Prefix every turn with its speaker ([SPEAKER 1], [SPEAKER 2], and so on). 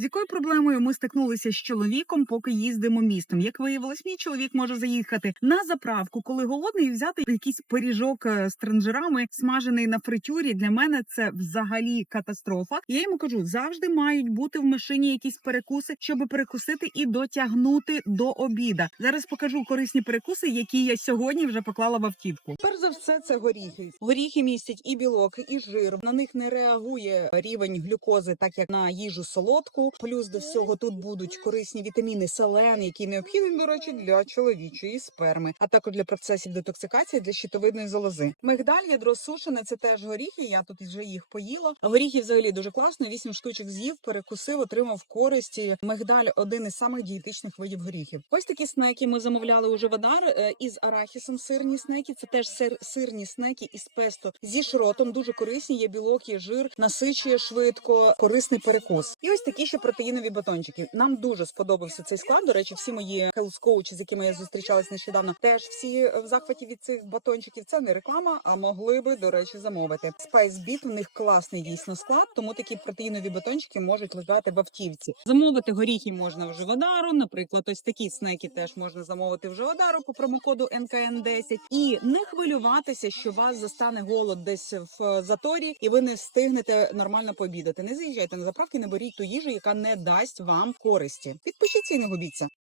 [SPEAKER 1] З якою проблемою ми стикнулися з чоловіком, поки їздимо містом? Як виявилось, мій чоловік може заїхати на заправку, коли голодний, і взяти якийсь пиріжок е, з тренжерами, смажений на фритюрі. Для мене це взагалі катастрофа. Я йому кажу, завжди мають бути в машині якісь перекуси, щоб перекусити і дотягнути до обіда. Зараз покажу корисні перекуси, які я сьогодні вже поклала в автівку.
[SPEAKER 2] Перш за все, це горіхи. Горіхи містять і білок, і жир. На них не реагує рівень глюкози, так як на їжу солодку. Плюс до всього тут будуть корисні вітаміни селен, які необхідні, до речі, для чоловічої сперми, а також для процесів детоксикації для щитовидної залози. Мигдаль, ядро сушене, це теж горіхи. Я тут вже їх поїла. Горіхи взагалі дуже класно. Вісім штучок з'їв, перекусив, отримав користі. Мигдаль один із самих дієтичних видів горіхів. Ось такі снеки ми замовляли у Живодар е, із арахісом. Сирні снеки. Це теж сир, сирні снеки із песто зі шротом. Дуже корисні. Є білок, є жир, насичує швидко, корисний перекус. І ось такі ще протеїнові батончики. Нам дуже сподобався цей склад. До речі, всі мої хелс-коучі, з якими я зустрічалась нещодавно, теж всі в захваті від цих батончиків. Це не реклама, а могли би, до речі, замовити. Spice Beat, у них класний дійсно склад, тому такі протеїнові батончики можуть лежати в автівці. Замовити горіхи можна в Живодару. Наприклад, ось такі снеки теж можна замовити в Живодару по промокоду НКН 10 І не хвилюватися, що вас застане голод десь в заторі, і ви не встигнете нормально пообідати. Не заїжджайте на заправки, не беріть ту їжу, яка не дасть вам користі. Підпишіться і не губіться.